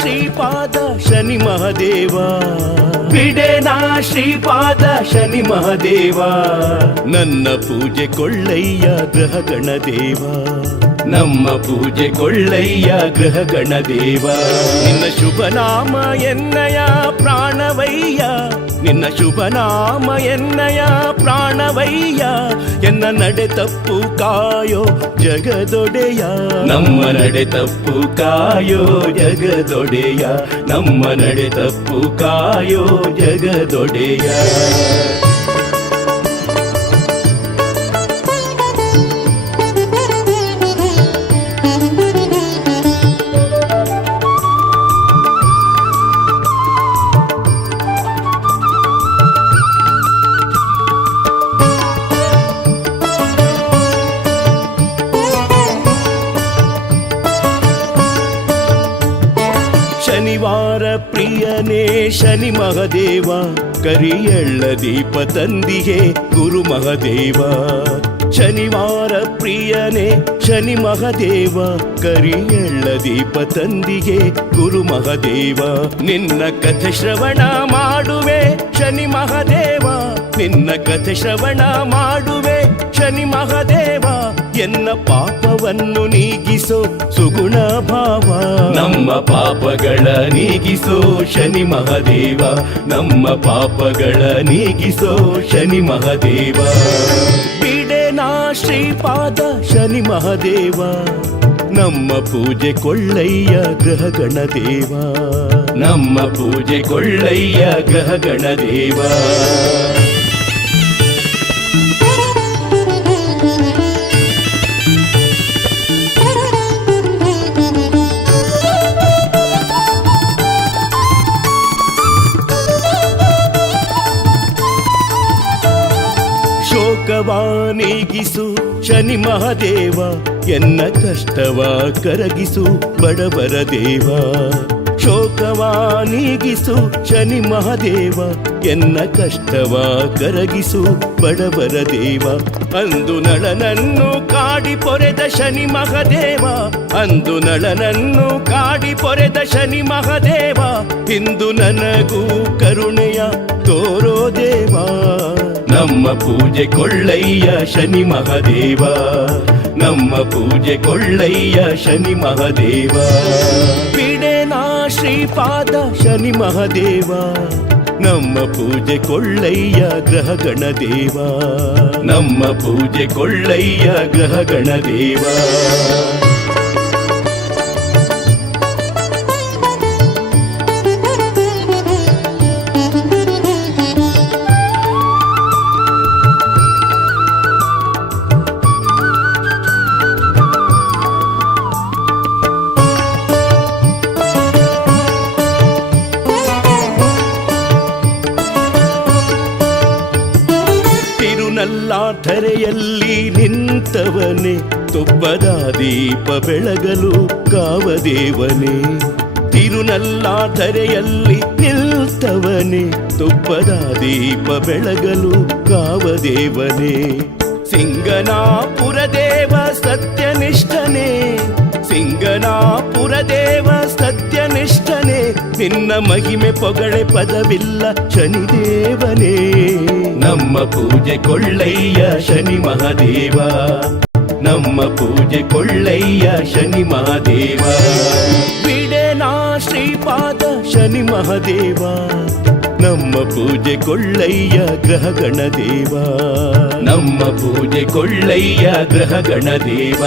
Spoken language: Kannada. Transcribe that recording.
ಶ್ರೀಪಾದ ಶನಿ ಮಹದೇವ. ಬಿಡೆನಾ ಶ್ರೀಪಾದ ಶನಿ ಮಹದೇವ. ನನ್ನ ಪೂಜೆ ಕೊಳ್ಳಯ್ಯ ಗ್ರಹ ಗಣದೇವ. ನಮ್ಮ ಪೂಜೆ ಕೊಳ್ಳಯ್ಯ ಗ್ರಹ ಗಣದೇವ. ನಿನ್ನ ಶುಭ ನಾಮ ಎನ್ನಯ ಪ್ರಾಣವಯ್ಯ. ನಿನ್ನ ಶುಭ ನಾಮ ಎನ್ನಯ ಪ್ರಾಣವಯ್ಯ, ಎನ್ನ ನಡೆ ತಪ್ಪು ಕಾಯೋ ಜಗದೊಡೆಯ. ನಮ್ಮ ನಡೆ ತಪ್ಪು ಕಾಯೋ ಜಗದೊಡೆಯ, ನಮ್ಮ ನಡೆ ತಪ್ಪು ಕಾಯೋ ಜಗದೊಡೆಯ. ಶನಿವಾರ ಪ್ರಿಯನೇ ಶನಿ ಮಹದೇವ, ಕರಿಯಳ್ಳ ದೀಪ ತಂದಿಗೆ ಗುರು ಮಹದೇವ. ಶನಿವಾರ ಪ್ರಿಯನೇ ಶನಿ ಮಹದೇವ, ಕರಿಯಳ್ಳ ದೀಪ ತಂದಿಗೆ ಗುರು ಮಹದೇವ. ನಿನ್ನ ಕಥೆ ಶ್ರವಣ ಮಾಡುವೆ ಶನಿ ಮಹದೇವ, ನಿನ್ನ ಕಥೆ ಶ್ರವಣ ಮಾಡುವೆ ಶನಿ ಮಹದೇವ. ಎನ್ನ ಪಾಪವನ್ನು ನೀಗಿಸೋ ಸುಗುಣ ಭಾವ. ನಮ್ಮ ಪಾಪಗಳ ನೀಗಿಸೋ ಶನಿ ಮಹದೇವ. ನಮ್ಮ ಪಾಪಗಳ ನೀಗಿಸೋ ಶನಿ ಮಹದೇವ. ಬಿಡೆನಾ ಶ್ರೀಪಾದ ಶನಿ ಮಹದೇವ. ನಮ್ಮ ಪೂಜೆ ಕೊಳ್ಳಯ್ಯ ಗ್ರಹ ಗಣದೇವ ನಮ್ಮ ಪೂಜೆ ಕೊಳ್ಳಯ್ಯ ಗ್ರಹ ಗಣದೇವ ಶೋಕವಾನೀಗಿಸು ಶನಿ ಮಹಾದೇವ, ಎನ್ನ ಕಷ್ಟವ ಕರಗಿಸು, ಬಡವರ ದೇವ. ಶೋಕವಾನೀಗಿಸು ಶನಿ ಮಹಾದೇವ, ಎನ್ನ ಕಷ್ಟವ ಕರಗಿಸು, ಬಡವರ ದೇವ. ಅಂದು ನಳನನ್ನು ಕಾಡಿ ಪೊರೆದ ಶನಿ ಮಹದೇವ, ಅಂದು ನಳನನ್ನು ಕಾಡಿ ಪೊರೆದ ಶನಿ ಮಹದೇವ. ಇಂದು ನನಗೂ ಕರುಣೆಯ ತೋರೋ ನಮ್ಮ ಪೂಜೆ ಕೊಳ್ಳಯ್ಯ ಶನಿ ಮಹದೇವ. ನಮ್ಮ ಪೂಜೆ ಕೊಳ್ಳಯ್ಯ ಶನಿ ಮಹದೇವ. ಬಿಡೆನಾ ಶ್ರೀಪಾದ ಶನಿ ಮಹದೇವ. ನಮ್ಮ ಪೂಜೆ ಕೊಳ್ಳಯ್ಯ ಗ್ರಹ ಗಣದೇವ. ನಮ್ಮ ಪೂಜೆ ಕೊಳ್ಳಯ್ಯ ಗ್ರಹ ಗಣದೇವ. ತಿರುನಲ್ಲಾಧರೆಯಲ್ಲಿ ನಿಂತವನೆ, ತುಪ್ಪದ ದೀಪ ಬೆಳಗಲು ಕಾವದೇವನೇ. ತಿರುನಲ್ಲಾಠರೆಯಲ್ಲಿ ನಿಲ್ತವನೇ, ತುಪ್ಪದ ದೀಪ ಬೆಳಗಲು ಕಾವದೇವನೇ. ಸಿಂಗನಾಪುರ ದೇವ ಸತ್ಯನಿಷ್ಠನೆ, ಸಿಂಗನಾಪುರ ದೇವ ಸತ್ಯನಿಷ್ಠನೇ. ನಿನ್ನ ಮಹಿಮೆ ಪೊಗಳೆ ಪದವಿಲ್ಲ ಶನಿದೇವನೇ. ನಮ್ಮ ಪೂಜೆ ಕೊಳ್ಳಯ್ಯ ಶನಿ ಮಹಾದೇವ. ನಮ್ಮ ಪೂಜೆ ಕೊಳ್ಳಯ್ಯ ಶನಿ ಮಹಾದೇವ. ಬಿಡೆನಾ ಶ್ರೀಪಾದ ಶನಿ ಮಹಾದೇವ. ನಮ್ಮ ಪೂಜೆ ಕೊಳ್ಳಯ್ಯ ಗ್ರಹ ಗಣದೇವ. ನಮ್ಮ ಪೂಜೆ ಕೊಳ್ಳಯ್ಯ ಗ್ರಹ ಗಣದೇವ.